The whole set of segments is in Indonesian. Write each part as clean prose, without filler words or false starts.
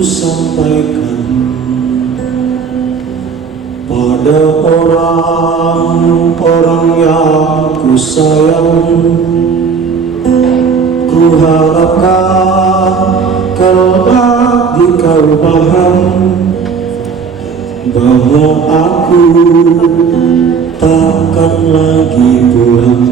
sampaikan pada orang-orang yang ku sayang. Ku harapkan kelak kau paham bahwa aku takkan lagi pulang.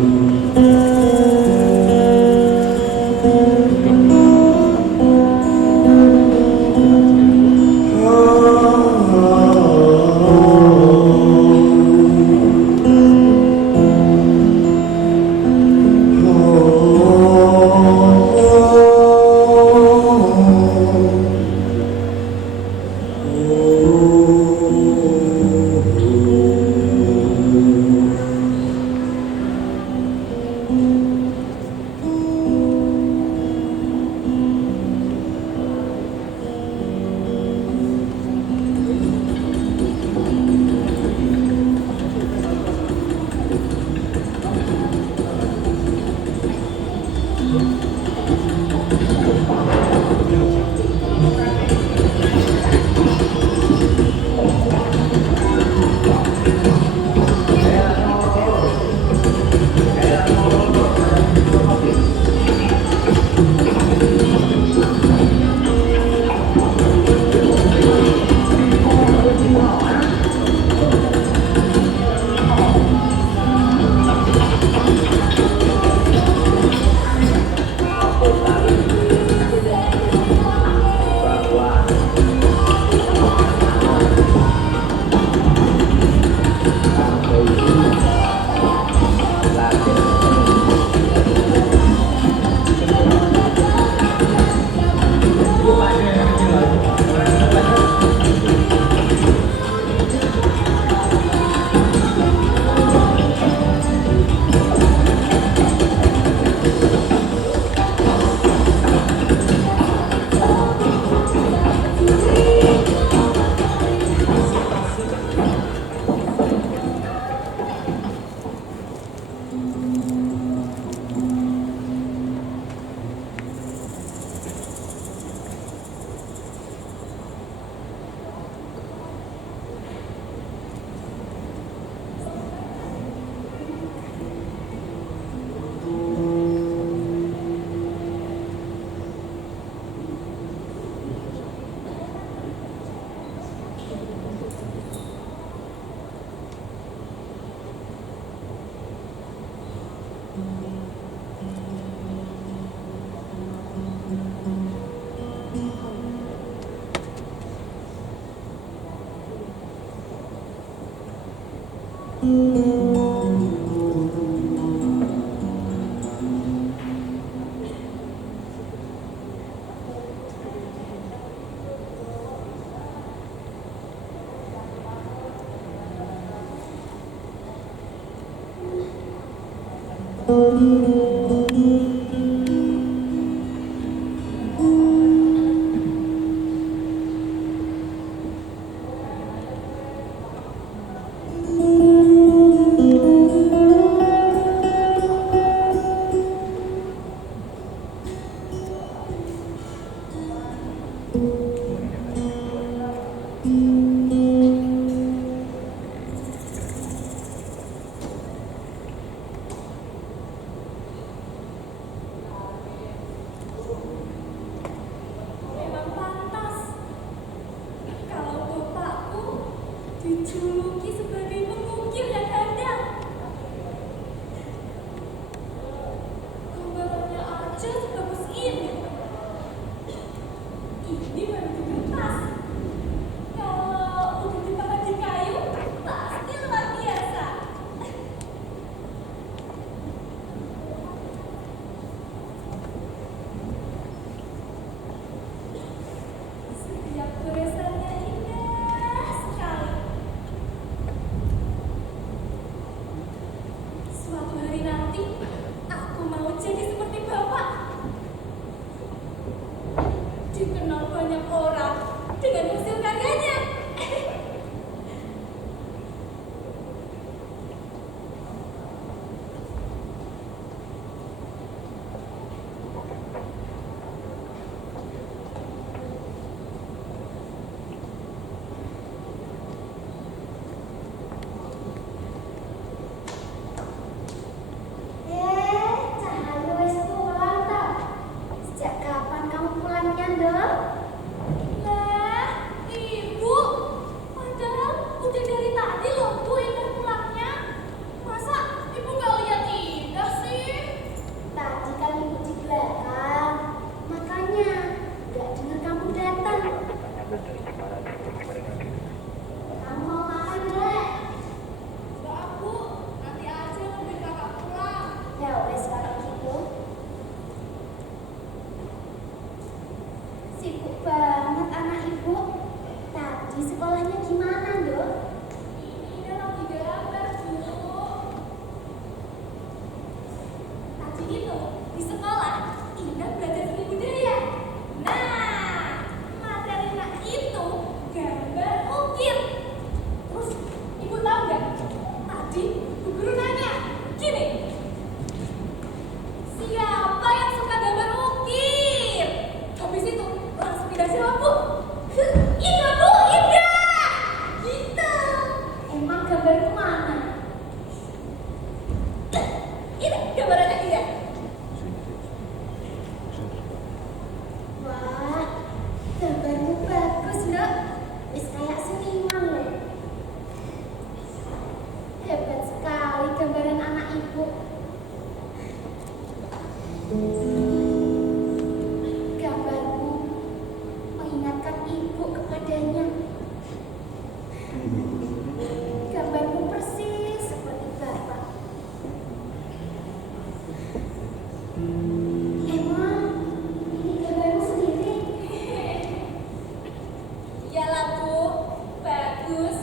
Dijuluki sebagai pengukir yang handal. Gambarannya aja sebagus ini. Ini baru di kertas. Kalau udah dipangkat di kayu, pasti luar biasa. Setiap goresannya indah sekali. Suatu hari nanti, aku mau jadi seperti Bapak. Dikenal banyak orang dengan hasil karyanya. Lagi sekolahnya gimana, Dok? Ini lagi gambar, Bu. Tadi itu di sekolah Indah belajar seni budaya. Nah, materinya itu gambar ukir. Terus ibu tahu nggak? Tadi Bu Guru nanya, gini, siapa yang suka gambar ukir? Habis itu langsung dikasih lampu. Indah, Bu, Indah! Gitu. Emang gambarku mana? Ini gambarannya Indah. Wah, gambarmu bagus, Dok. Wis kayak seniman loh. Hebat sekali gambaran anak ibu. Gambarmu mengingatkan ibu kepadanya. Gambarmu persis seperti bapak. Emang ini gambarmu sendiri? Iyalah, Bu. Bagus.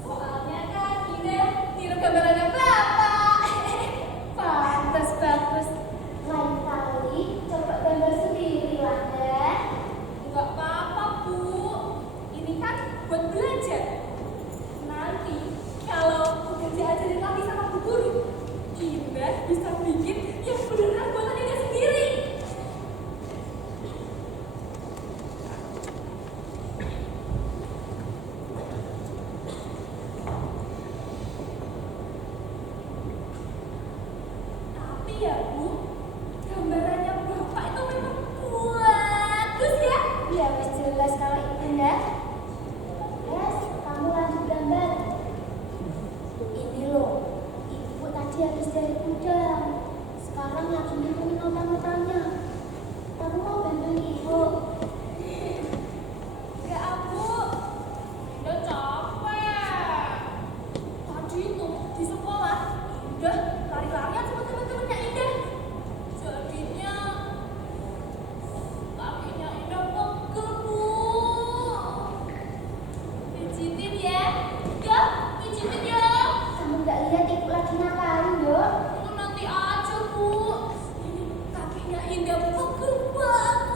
Soalnya kan Indah tiru gambarannya Bapak. Pantas bagus. Lain kali coba gambar sendiri lah, Dek. Enggak apa-apa, Bu. Ini kan buat belajar. Nanti kalau udah diajarin lagi sama Bu Guru, Indah bisa bikin yang beneran buatan Indah sendiri. Tapi ya, Bu, gambarannya Bapak itu memang bagus ya. Ya, wis jelas kalau itu, Dek. Yes, kamu lanjut gambar. Ini loh, ibu tadi habis dari gudang. Sekarang lagi ngitungin nota-notanya. Kamu mau bantuin ibu? Enggak, Bu. Indah capek. Tadi itu di sekolah, Indah lari-larian sama teman-temannya Indah. Jadinya kakinya Indah pegel, Bu. Pijitin ya. Yuk, pijitin ya. Kamu nggak lihat ibu lagi ngapain, Dok? Nanti aja, Bu. Ini kakinya Indah pegel banget.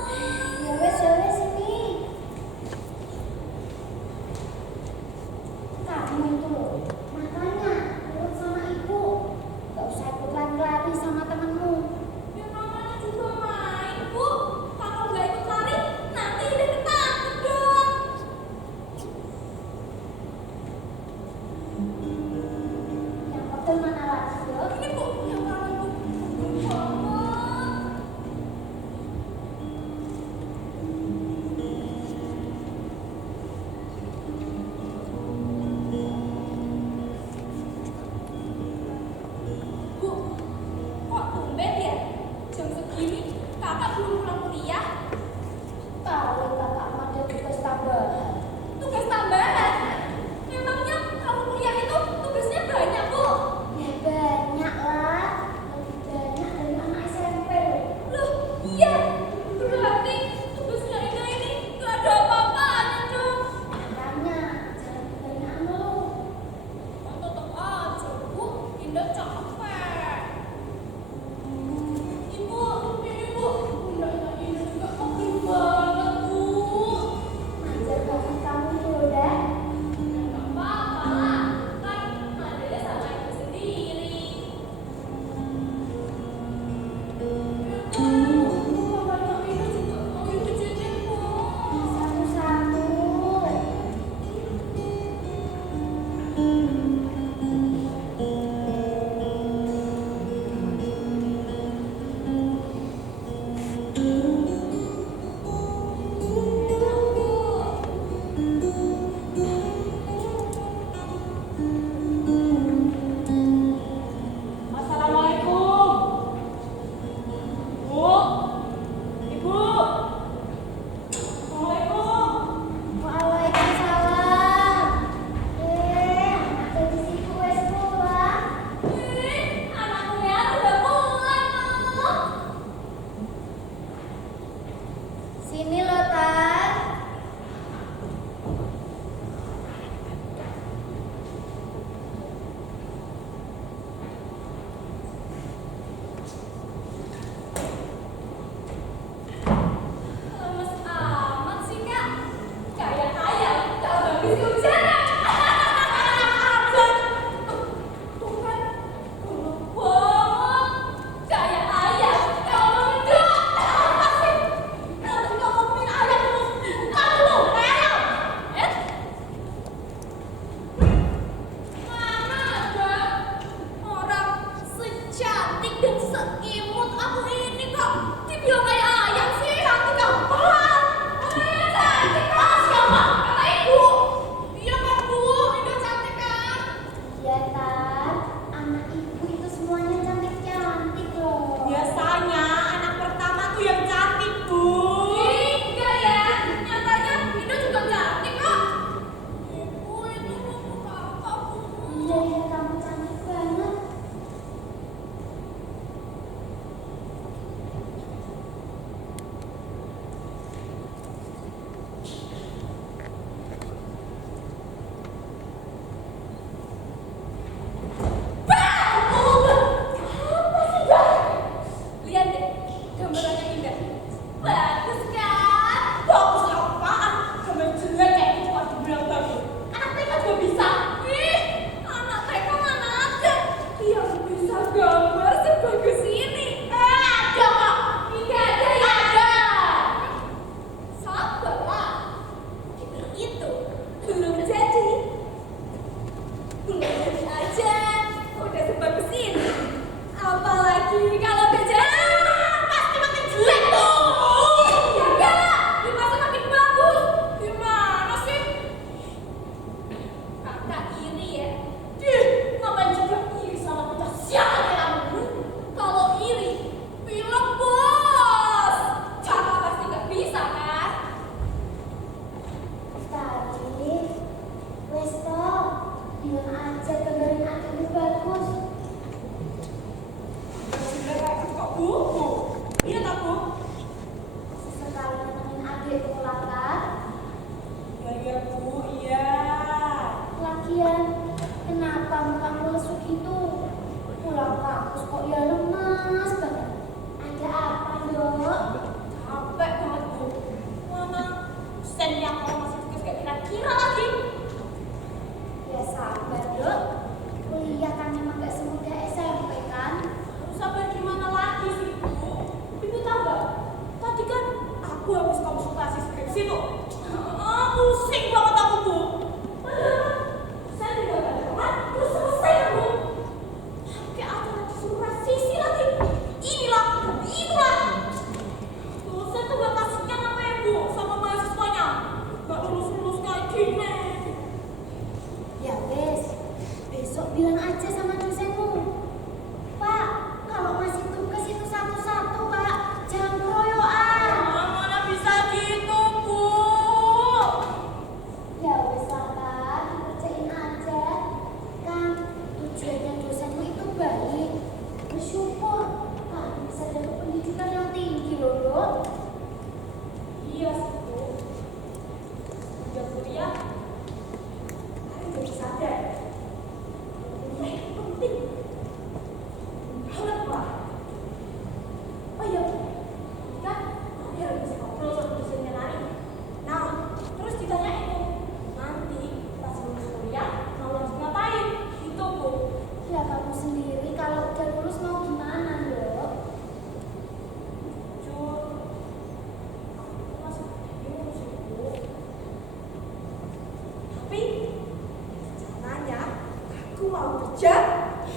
mau kerja,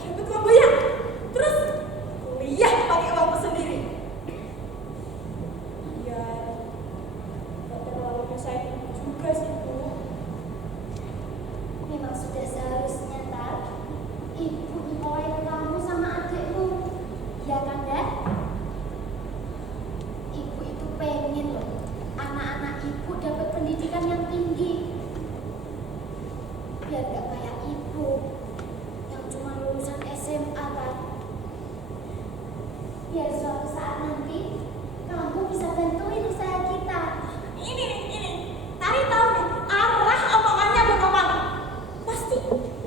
dapat uang banyak, terus kuliah pakai uangku sendiri. Ya, gak terlalu nyusahin juga sih, Bu. Memang sudah seharusnya, Tar. Ibu nyekolahin kamu sama adikmu. Iya kan, Dad? Ibu itu pengen loh anak-anak ibu dapat pendidikan yang tinggi. Biar gak kayak ibu yang cuma lulusan SMA, kan? Biar suatu saat nanti kamu bisa bantuin usaha kita. Ini, Tari tahu nih, arah omongannya buat kamu. Pasti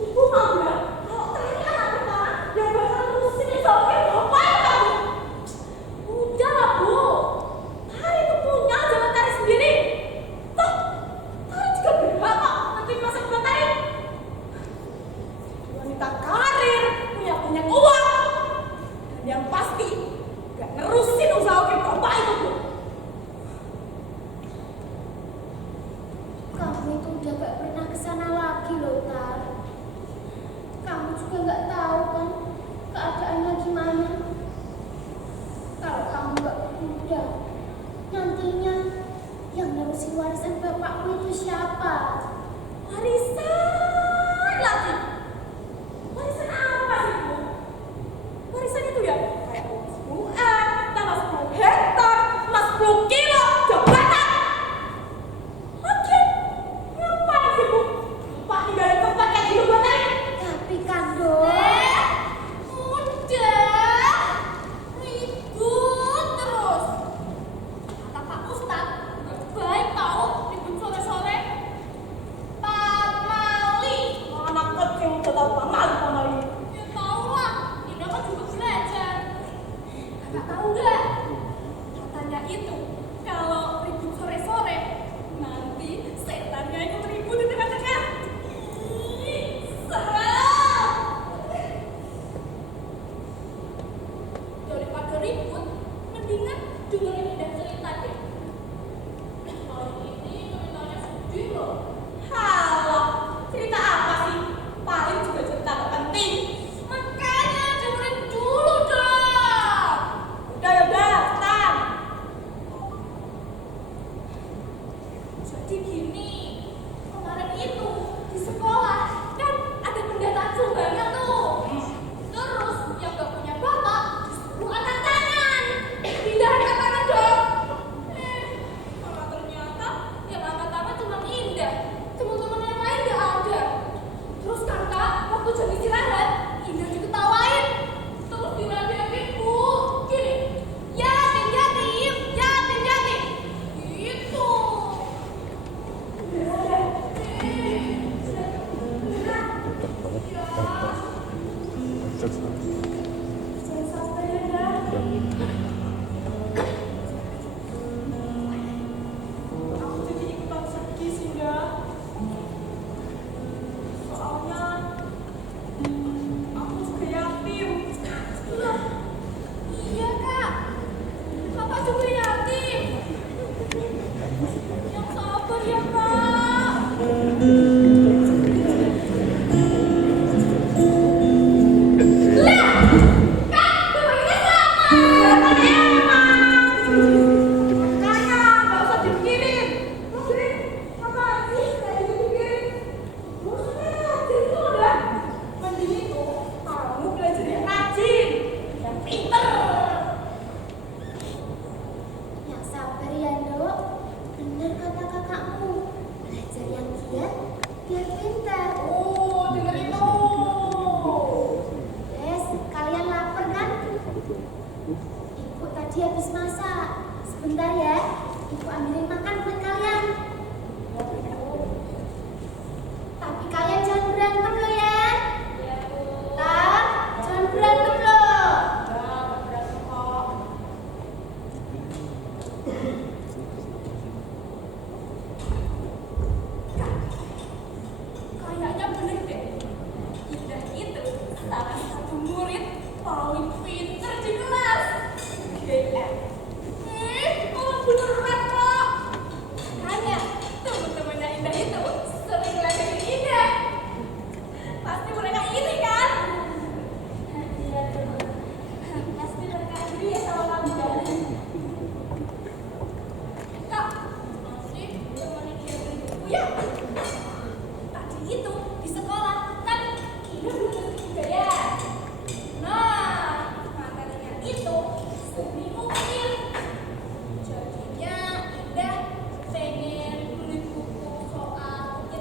ibu mau nggak kalau Tari anak pertama yang bakal ngurusin soalnya ngapain kamu? Udah lah, Bu. Tari tuh punya jalan Tari sendiri. Toh, Tari juga berhak kok nentuin masa depan Tari. Wanita karir, punya uang. Dan yang pasti gak nerusin usaha kayak bapak itu, Bu. Kamu itu udah gak pernah kesana lagi loh, Tar. Kamu juga gak tahu kan keadaannya gimana. Kalau kamu gak muda, nantinya yang nerusin warisan bapakmu itu siapa? Warisan lagi. Warisan apa sih, Bu? Warisan itu ya kayak uang 10-an, tanah 10 hektar, emas 10 kilo, jabatan. Oke, ngapain sih, Bu? Pak tinggalin tempat kayak gitu buat Tari. Tapi kan, Dok. Udah. Ribut terus. Kata Pak Ustadz, gak baik tau ribut sore-sore. Pamali. Anak kecil udah tau pamali. Ya tau lah, Indah kan juga belajar. Gak tau gak? Katanya itu, kalau ribut sore-sore, nanti setannya ikut ribut di tengah-tengah. Ih, serem. Daripada ribut, mendingan dengerin Indah cerita deh. Hari ini ceritanya sedih loh. Halah, cerita apa sih? Paling juga cerita gak penting. Makanya dengerin dulu dong. Udah, cepetan. Jadi gini, kemarin itu di sekolah kan ada pendataan sumbangan tuh. Terus yang gak punya bapak disuruh angkat tangan. Pindah angkat tangan dong. Malah ternyata yang angkat tangan cuma Indah. Teman-teman yang lain gak ada. Terus kakak waktu jam istirahat, Indah diketawain. Terus dinadekin, Bu. Gini, yatim. Gitu.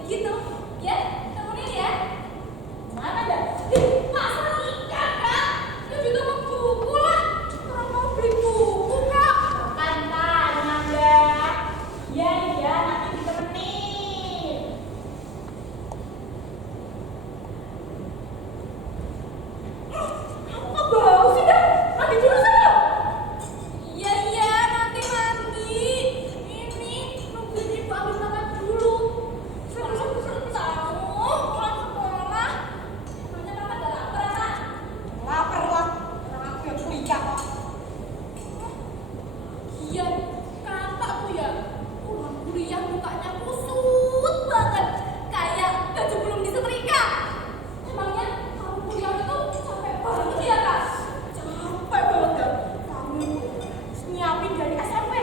gitu. Ya, temenin ya. Mana dah? Ih, masa nikah, Kak? Ya juga mau buku lah. Orang mau beli buku, Kak. Makan Kak, Nanda. Iya, iya, nanti ditemenin. Kamu nggak bau sih, dah? Mandi dulu sana. Iya, nanti mandi. Ini nungguin ibu habis makan dulu. Seru-seru tahu, pulang sekolah. Emangnya mama udah lapar, Kak? Lapar lah, orang aku yang kuliah kok. Iya, kakak tuh ya. Pulang kuliah mukanya kusut banget. Kayak baju belum disetrika. Emangnya kamu kuliah itu capek banget ya, Kak? Capek banget, Kak. Kamu nyiapin dari SMP.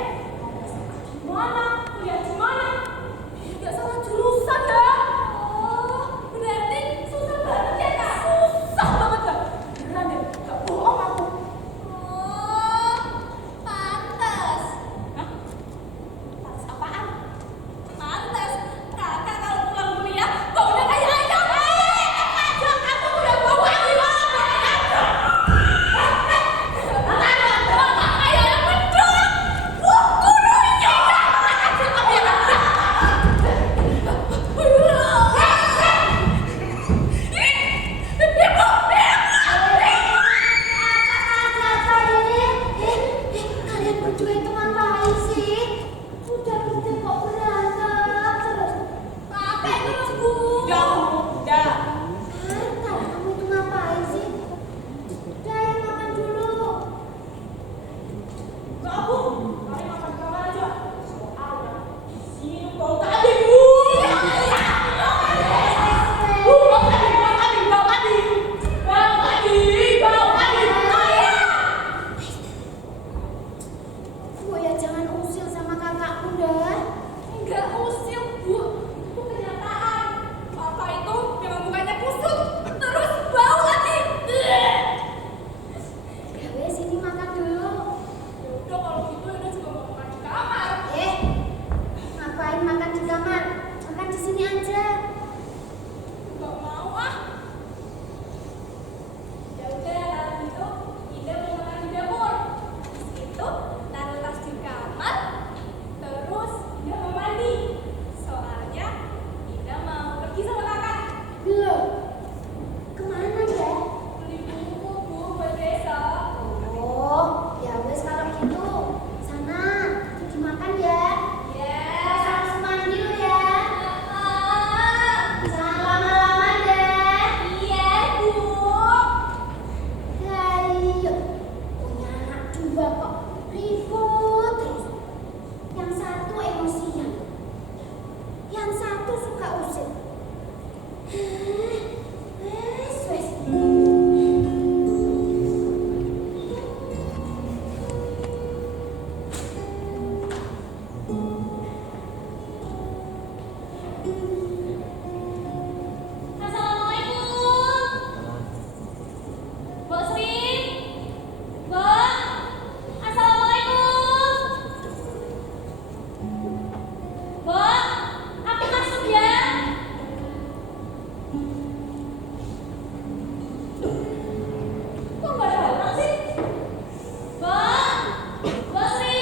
Gimana? Kuliah di mana? Nggak salah jurusan, dah. Oh, berarti susah banget ya, Kak? Susah banget, Kak. Beneran deh, nggak bohong aku. Oh, pantes. Hah? Pantes apaan? Pantes. Kakak kalau pulang kuliah baunya kayak ayam. Ajak kamu udah bau wangi banget. Kayak ayam mendung. Wah, kurunya. Ajak kamu ya, Kak. Kalian berdua itu ngapain sih? Udah berhenti kok berantem terus. Kakak itu nunggu. Udah. Kamu itu ngapain sih? Udah, ayo makan dulu. Kamu, mari makan di kamar aja. Soalnya di sini bau tadi, Bu. Bu ya jangan usil sama kakakku dah. Enggak usil, Bu. Itu kenyataan. Papa itu memang mukanya kusut, terus bau lagi. Ya wes sini makan dulu. Udah kalau gitu udah juga mau makan di kamar. Ngapain makan di kamar? Makan di sini aja. Enggak mau ah. Ya udah kalau gitu Ida mau makan di dapur. Habis itu taruh tas di kamar. Terus Ida mau mandi. Soalnya Ida mau pergi sama kakak. Loh, kemana ya? Beli buku, Bu, buat besok. Oh, ya wes kalau gitu. Sana, itu dimakan ya. Ya. Harus mandi lu ya. Ah. Jangan lama-lama deh. Iya, Bu. Ayo, punya anak dua kok ribut terus. Yang satu emosian, yang satu suka usir. Wes, wes. Assalamualaikum. Mbak Sri. Mbak. Assalamualaikum. Mbak, aku masuk ya. Kok nggak ada orang sih? Mbak. Mbak Sri.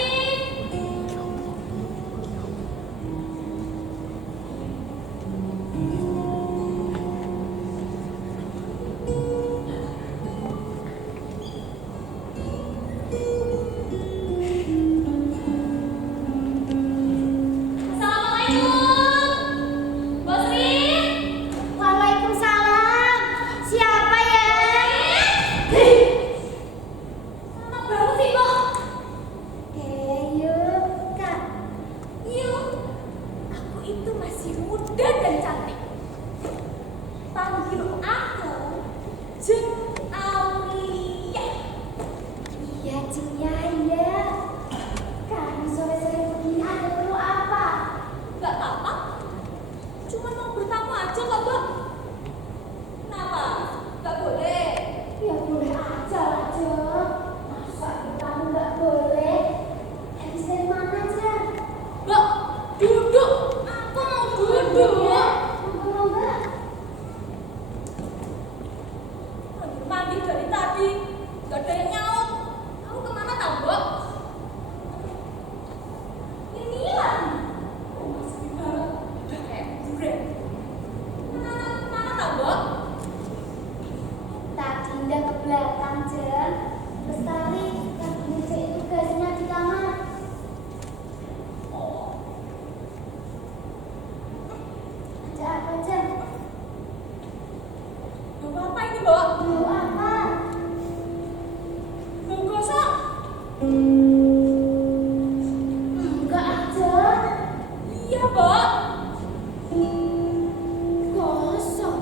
nih, Mbak? Bau apa? Bau gosok. Enggak aja. Iya, Mbak. Gosong.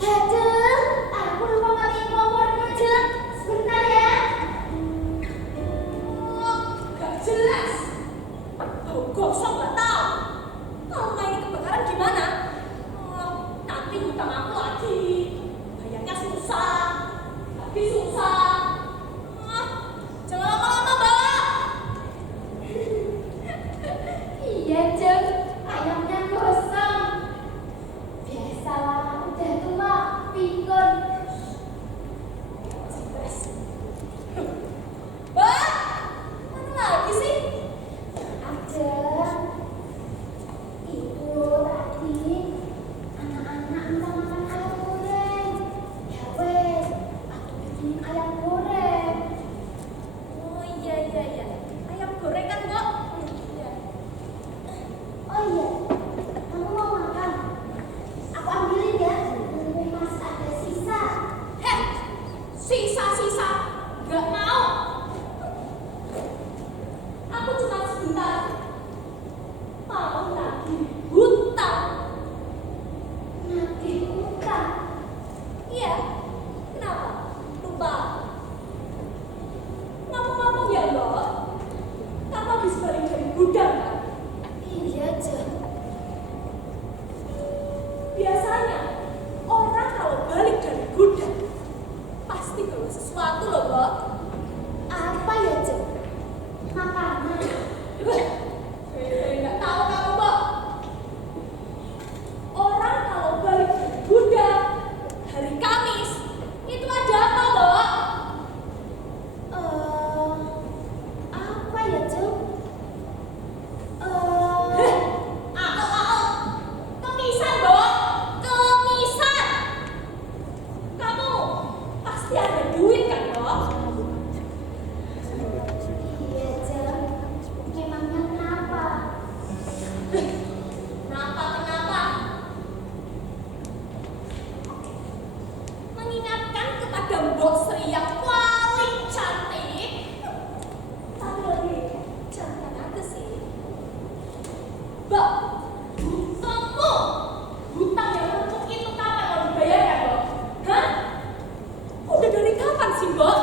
Aduh, aku lupa matiin kompornya, Jeng. Sebentar ya. Oh, nggak jelas. Bau gosok nggak tahu. Kalau rumah ini kebakaran gimana? Oh, nanti hutang aku lagi. Bayarnya susah. Tapi susah. Ah, jangan lama-lama, Mbak. Iya, Jeng. Ayamnya gosong. Biasalah, udah tua, pikun. Jelas. Mbak, mana lagi sih? Ada. Itu tadi anak-anak minta makan ayam goreng. Ya wes, aku bikinin ayam goreng. Oh iya. Ayam goreng kan, Mbak? Iya. Oh iya, kamu mau makan? Aku ambilin ya. Mumpung masih ada sisa. Heh, sisa-sisa. Nggak mau. Aku cuma sebentar. Mau lagi hutang. Nagih utang. Iya. Kenapa? Lupa. Ngomong-ngomong ya, Mbak. Kamu habis balik dari gudang, kan? Iya, Jeng. Biasanya orang kalau balik dari gudang pasti bawa sesuatu loh, Mbak. Apa ya, Jeng? Makanan. Nggak tahu kamu, Mbak. Orang kalau balik dari gudang hari Kamis itu ada apa, Mbak? Apa ya, Jeng? Kemisan, Mbak. Kemisan. Kamu pasti ada duit kan, Mbak? Iya, Jeng. Memangnya kenapa? Kenapa? Mengingatkan kepada Mbok Sri yang paling cantik. Tapi lebih jangan ada sih. Mbak, hutangmu. Hutang yang numpuk itu kapan mau dibayarkan, Mbak? Hah? Udah dari kapan sih, Mbak?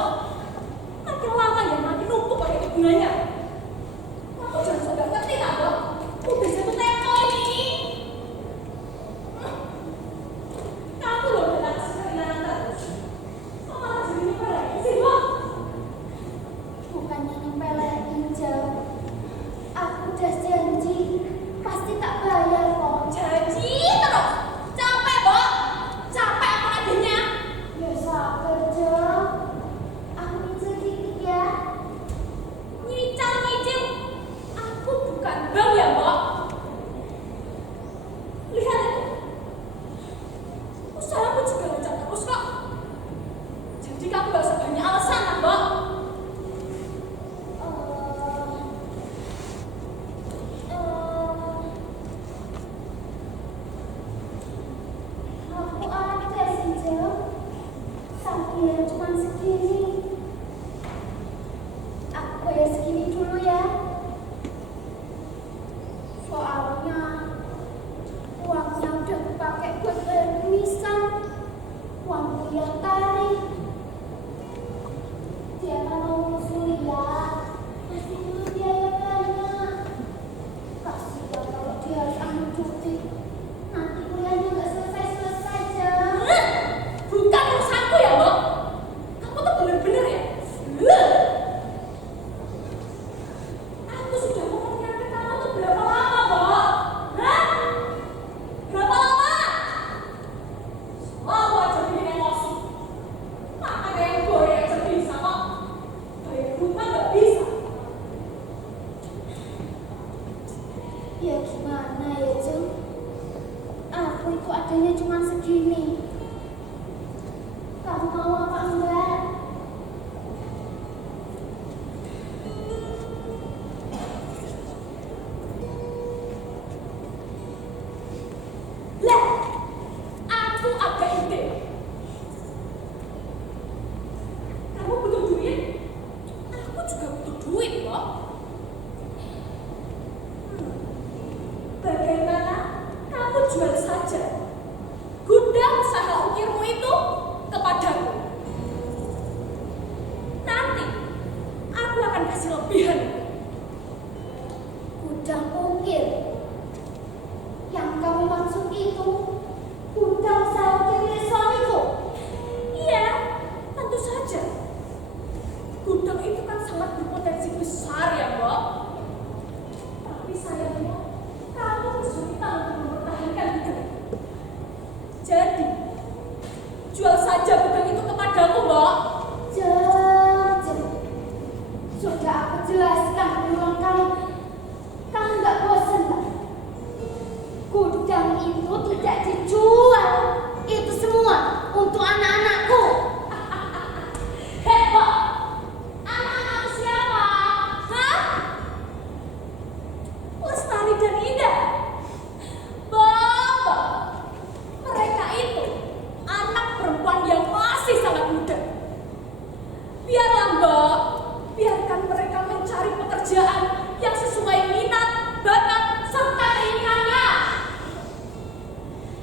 Makin lama ya makin numpuk pakai bunganya. Kamu jangan sudah ngerti lah, Mbak. Udah jatuh tempo ini. Kamu loh udah tak sekalian terus. Kok malah jadi nyepelin sih, Mbak? Bukannya nyepelein, Jeng. Aku udah janji. Pasti tak bayar kok. Janji terus. Capek, Mbak. Capek aku nagihnya. Ya sabar, Jeng. Aku nyicil dikit ya. Nyicil. Aku bukan bank ya, Mbak. Lihat itu. Usahaku juga lancar terus kok. Jadi kamu gak usah banyak alasan, kan, Mbak. Aku ada sih, Jeng. Tapi ya cuma segini. Aku bayar segini dulu ya. Soalnya uangnya udah dipakai buat bayar kemisan. Uang kuliah Tari. Dia kalau mau kuliah pasti butuh biaya banyak. Kasihan kalau dia harus ambil cuti. Nanti kuliahnya nggak selesai-selesai, Jeng. Bukan urusanku ya, Mbak. Kamu tuh bener-bener ya. Aku sudah mau mengingatkan kamu tuh berapa lama, Mbak? Hah? Berapa lama? Selalu aja bikin emosi. Makan ayam goreng aja bisa kok. Bayar hutang nggak bisa. Ya gimana ya, Jeng? Aku itu adanya cuma segini. Kamu mau apa enggak? Lah, aku Bagaimana kamu jual saja gudang usaha ukirmu itu kepadaku. Nanti aku akan kasih lebihan. Gudang ukir. Yang kamu maksud itu gudang usaha ukir milik suamiku. Iya, tentu saja. Gudang itu kan sangat berpotensi besar ya, Mbak. Tapi sayangnya, kamu kesulitan untuk mempertahankan gudang itu. Jadi, jual saja gudang itu kepadaku, Mbak. Jeng. Sudah aku jelaskan berulang kali. Kamu nggak bosan, Mbak? Gudang itu tidak dijual. Itu semua untuk anak-anakku. Hei, Mbak. Anak-anak siapa? Hah? Lestari dan Indah. Mbak. Mereka itu anak perempuan yang masih sangat muda. Biarlah, Mbak. Biarkan mereka mencari pekerjaan yang sesuai minat, bakat, serta keinginannya.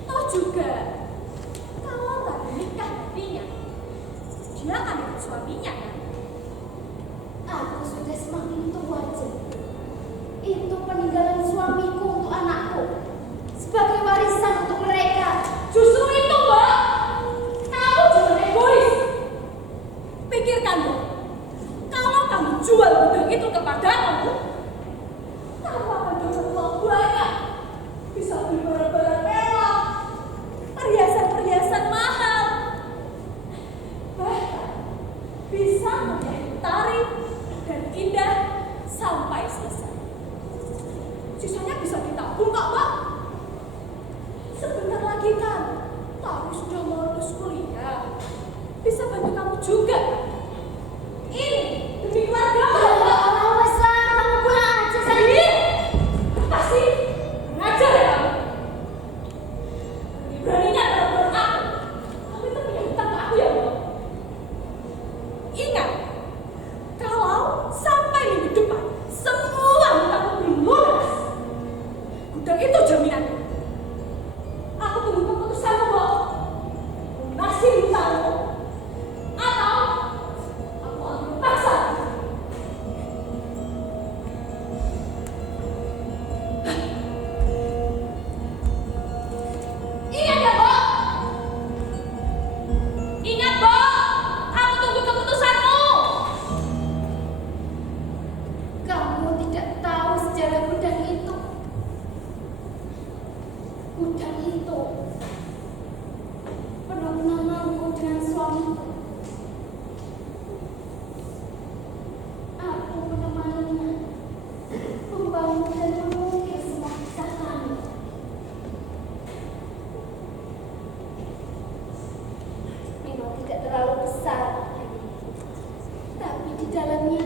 Toh juga, kalau nggak menikah nantinya, dia akan ikut suaminya kan? Aku sudah semakin tua, Jeng. Itu peninggalan suamiku untuk anakku. Sebagai warisan untuk mereka. Justru itu, Mbak. Kamu jangan egois. Pikirkan, Mbak. Kalau kamu jual gudang itu kepadaku, kamu akan dapat uang banyak. Bisa beli barang-barang mewah, perhiasan-perhiasan mahal. Bahkan bisa menjadi Tari dan Indah sampai selesai. Sisanya bisa ditabung kok, Mbak. Sebentar lagi kan, Tari sudah mau lulus kuliah. Bisa bantu kamu juga. Ini demi keluarga, Mbak. Awas lah, kamu pulang aja sana. Jadi, apa sih? Ngajar ya kamu? Beraninya terhadap aku. Kamu itu punya hutang ke aku ya, Mbak. Ingat, kalau sampai minggu depan semua hutangmu belum lunas, gudang itu jaminanku. Aku tunggu keputusanmu, Mbak. Lunasi hutangmu, atau aku ambil paksa. Ingat ya, Mbak. Ingat, Mbak. Aku tunggu keputusanmu. Kamu tidak tahu sejarah gudang itu. Gudang itu penuh kenanganku dengan suamiku. Aku menemaninya, membangun dan mengukir semua kisah kami. Memang tidak terlalu besar, tapi di dalamnya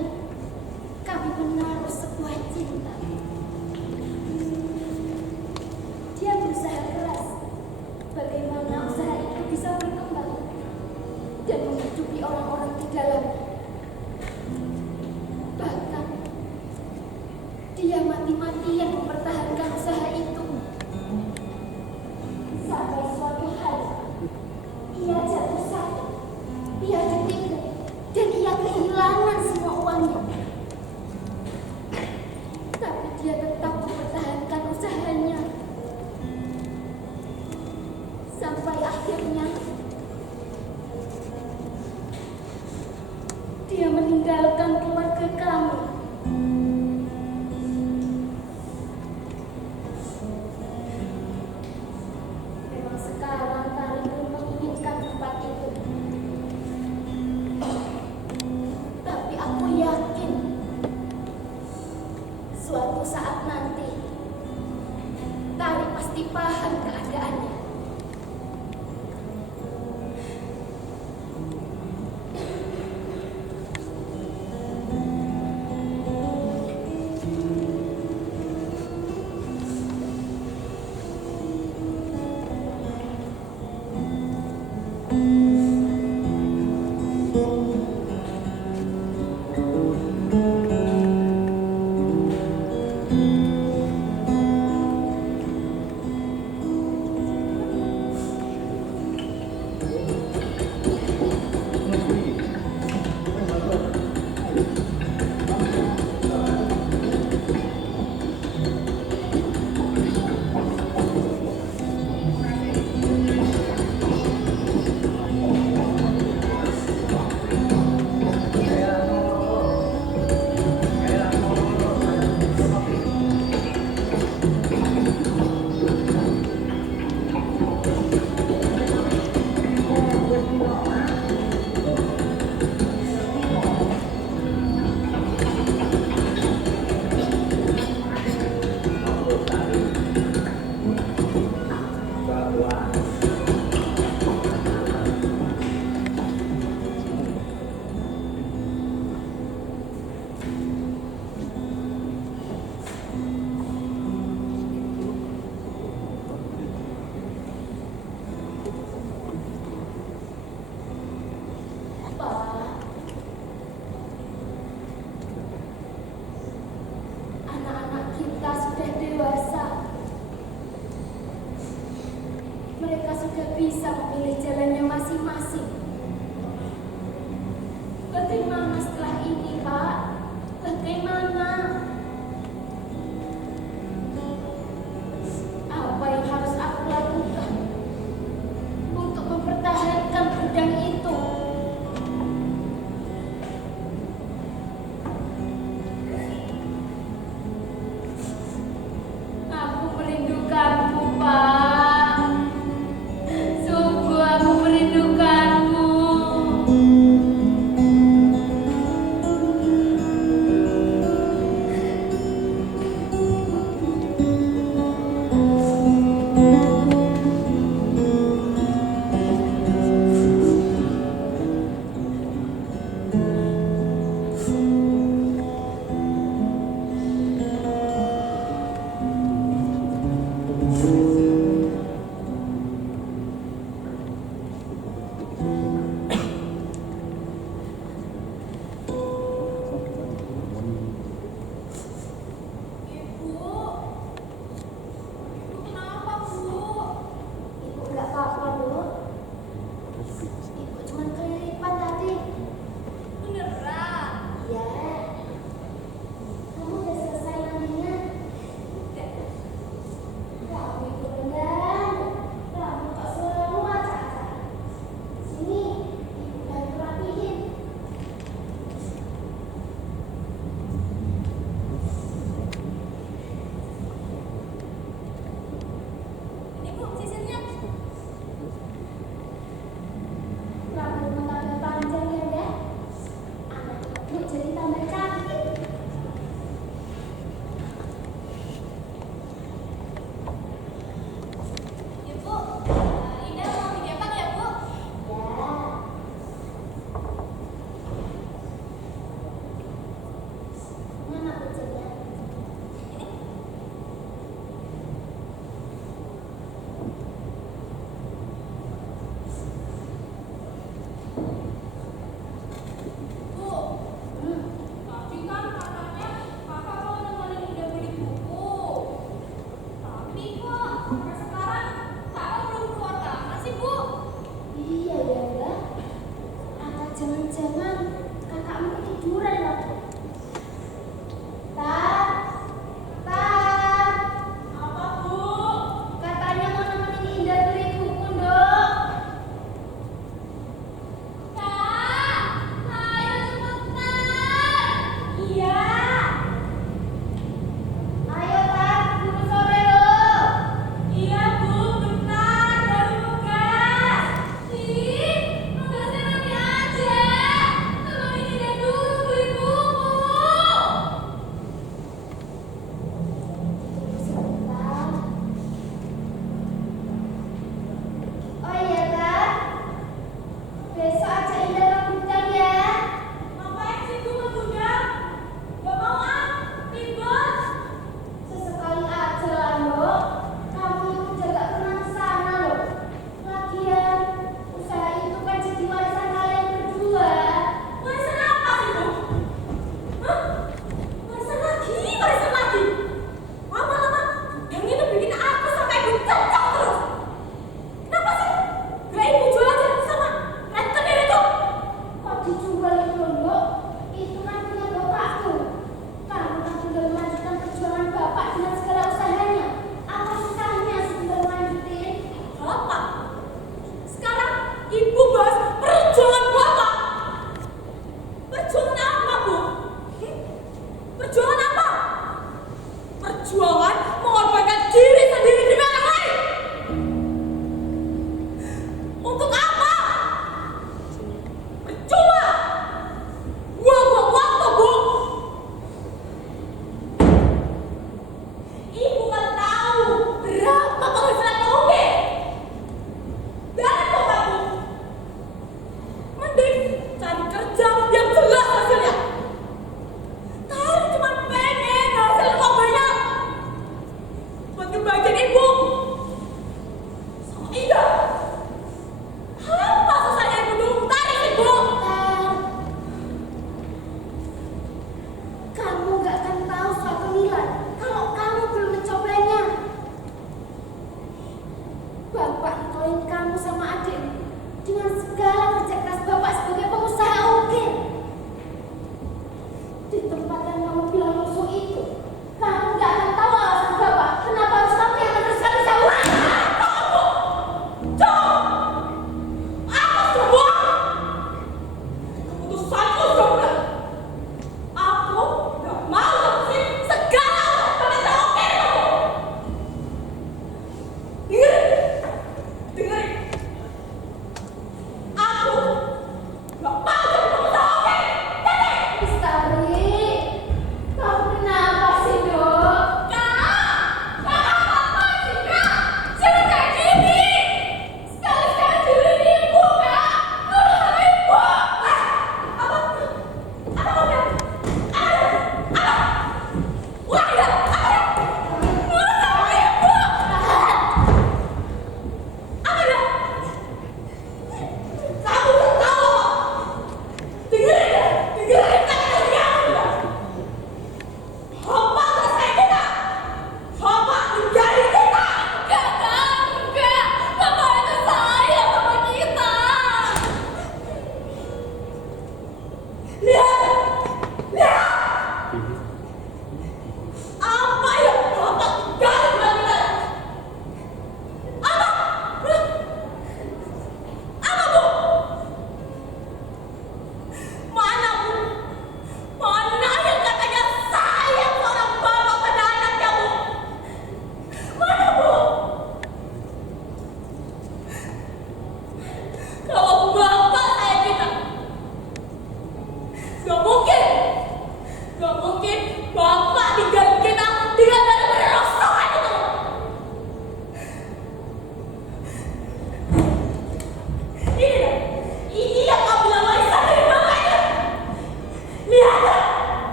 kami menaruh sebuah cinta. Dia berusaha keras bagaimana usaha itu bisa berkembang dan menghidupi orang-orang di dalamnya. Bahkan dia mati-matian mempertahankan usaha itu. Sampai suatu hari ia jatuh sakit, ia ditipu, dan ia kehilangan semua uangnya. Tapi dia tetap mempertahankan usahanya. Sampai akhirnya dia meninggalkan keluarga kami. Memang sekarang Tari belum menginginkan tempat itu. Tapi aku yakin suatu saat nanti Tari pasti paham keadaannya. sudah bisa memilih jalannya masing-masing. Bagaimana setelah ini, Pak? Bagaimana? Apa yang harus aku lakukan untuk mempertahankan gudang itu? Aku merindukanmu, Pak. Sungguh aku merindukanmu.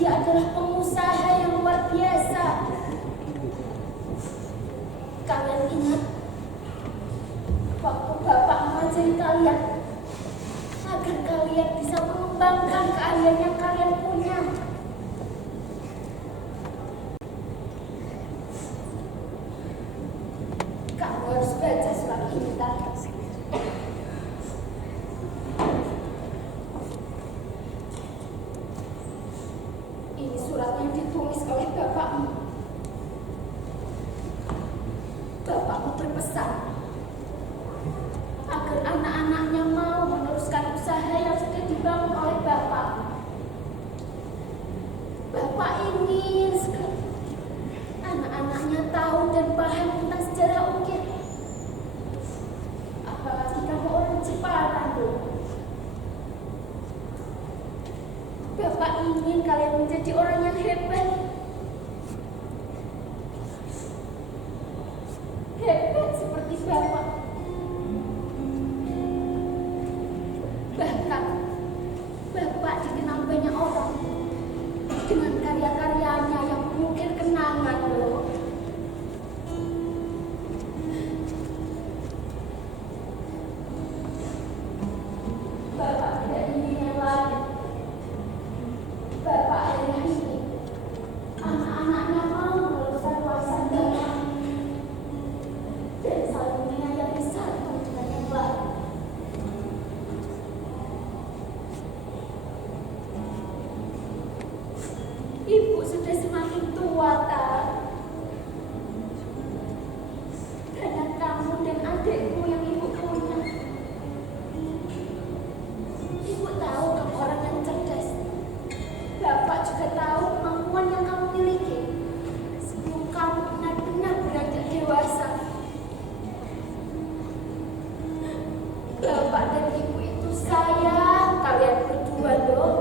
dia adalah pengusaha yang luar biasa. Kalian ingat waktu Bapak mengajari kalian agar kalian bisa mengembangkan keahlian yang kalian punya. Kamu harus baca surat ini tadi. Ini surat yang ditulis oleh bapakmu. Bapakmu berpesan agar anak-anaknya mau meneruskan usaha yang sudah dibangun oleh bapak. Bapak ingin sekali anak-anaknya tahu dan paham tentang sejarah ukir. Apalagi kamu orang Jepara, loh. Bapak ingin kalian menjadi orang yang hebat. Hebat seperti Bapak. Bahkan Bapak dikenal banyak orang dengan karya-karyanya yang mengukir kenangan, loh. Bapak tidak ingin yang lain. Bapak adalah ini. Anak-anaknya mau meneruskan warisan Bapak dan saling menyayangi satu dengan yang lain. Ibu sudah semakin tua, Tak. Karena kamu dan adikmu yang ibu punya. Ibu tahu kamu orang yang cerdas. Bapak juga tahu kemampuan yang kamu miliki sebelum kamu benar-benar beranjak dewasa. Bapak dan ibu itu sayang kalian berdua, loh.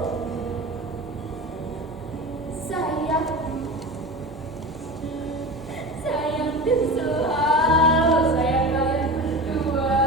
Sayang dan selalu sayang kalian berdua.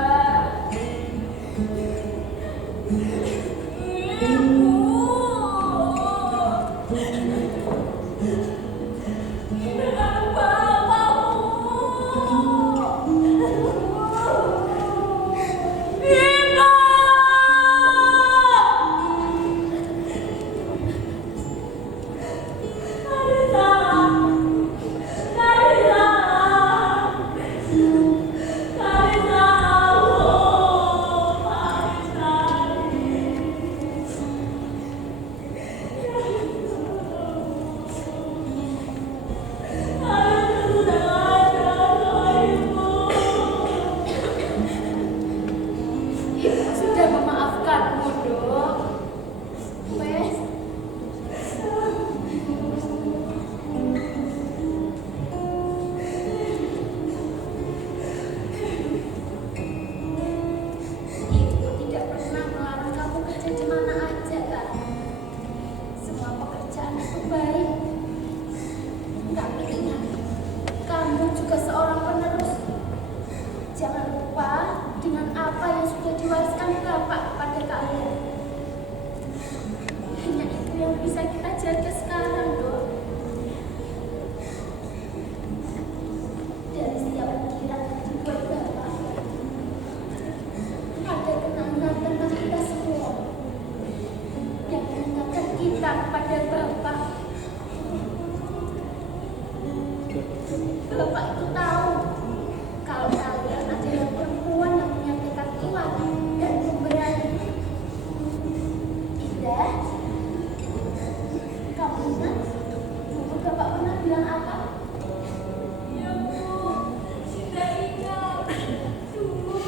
Ibu sudah memaafkanmu, Dok. Wes. Ibu tidak pernah melarang kamu kerja di mana aja, Tak. Semua pekerjaan itu baik. Tapi ingat, kamu juga seorang penerus. Jangan lupa dengan apa yang sudah diwariskan Bapak kepada kalian. Hanya itu yang bisa kita jaga sekarang, Dok. Dari setiap ukiran yang dibuat Bapak, ada kenangan tentang kita semua yang mengingatkan kita kepada Bapak. Bapak itu tahu kalau kalian adalah perempuan yang punya tekad kuat dan pemberani. Indah, kamu ingat dulu Bapak pernah bilang apa? Ya, Bu. Tidak ingat. Dulu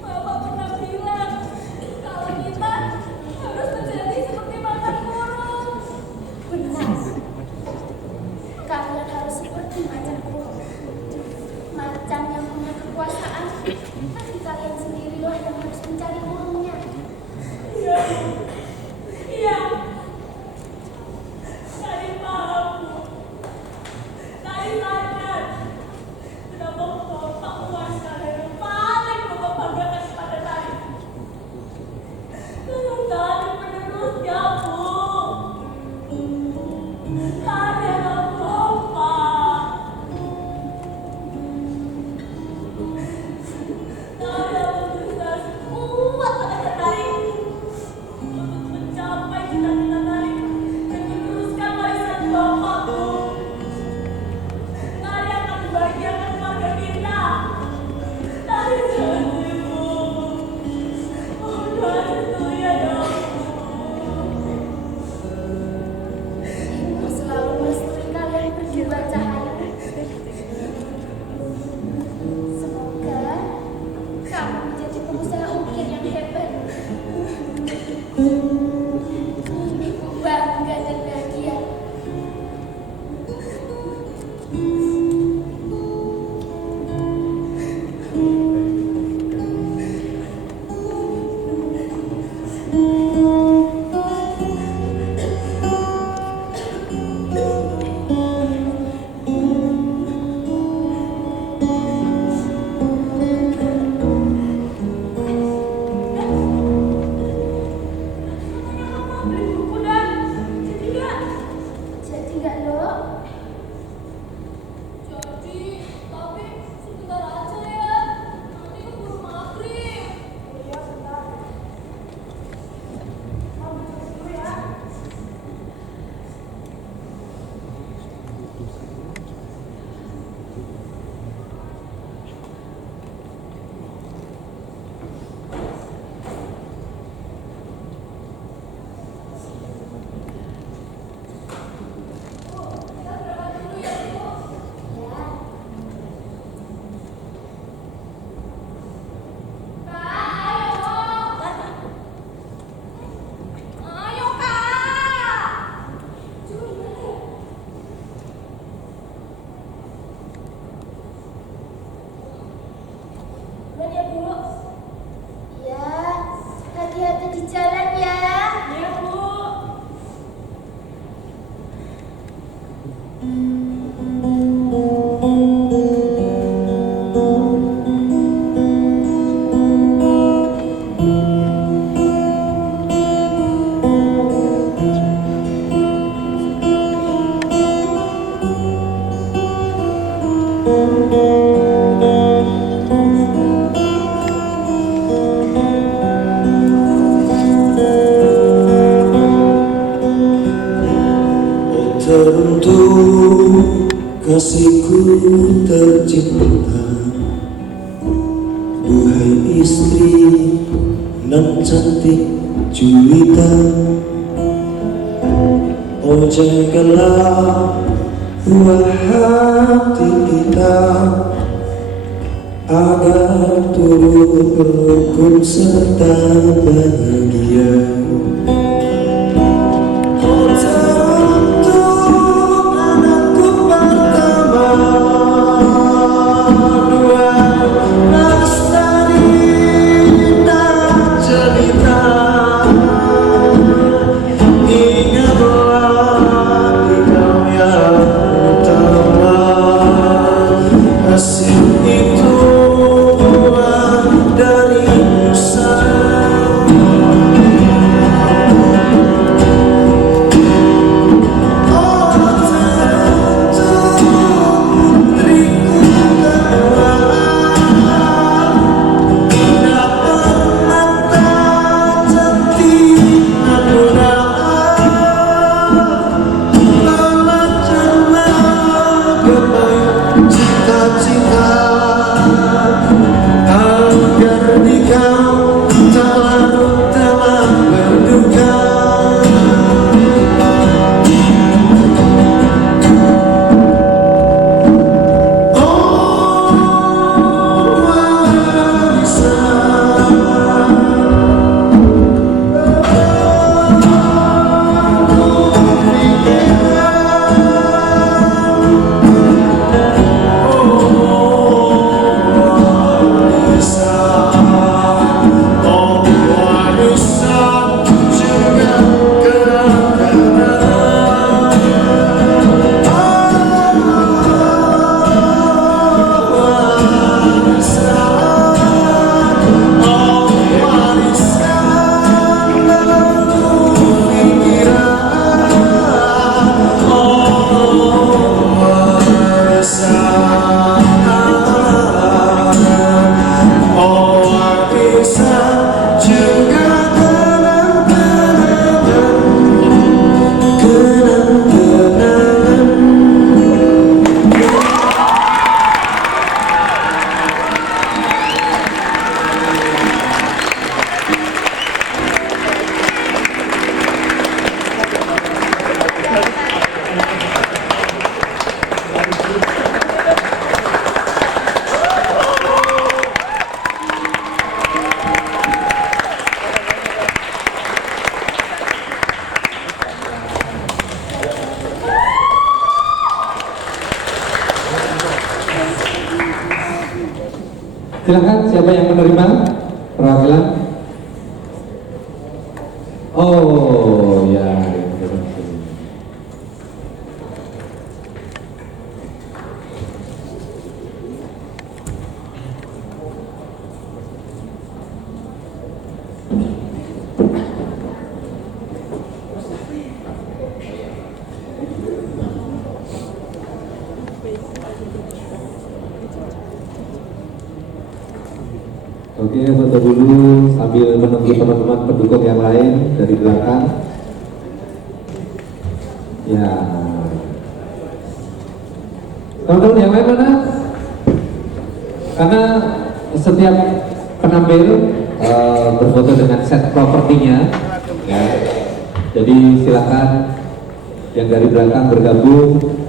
Bapak pernah bilang kalau kita harus menjadi seperti macan burung. Benar. Kalian harus seperti macan burung. Teruntuk kasihku tercinta, duhai istri nan cantik julita. Oh jagalah ruang hati kita, agar turut rukun serta bahagia. Silakan, siapa yang menerima perwakilan? Oh ya. Oke, foto dulu sambil menunggu teman-teman pendukung yang lain dari belakang. Ya, teman-teman yang lain mana? Karena setiap penampil berfoto dengan set propertinya, ya. Jadi silakan yang dari belakang bergabung.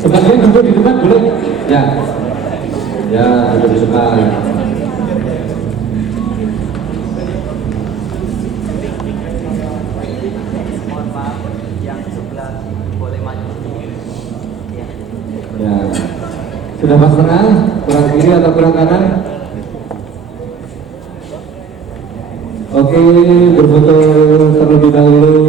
Sebagian duduk di depan boleh? Ya, ya duduk di depan. Mohon maaf, yang sebelah boleh maju. Ya. Sudah pasrah? Kurang kiri atau kurang kanan? Oke, berfoto terlebih dahulu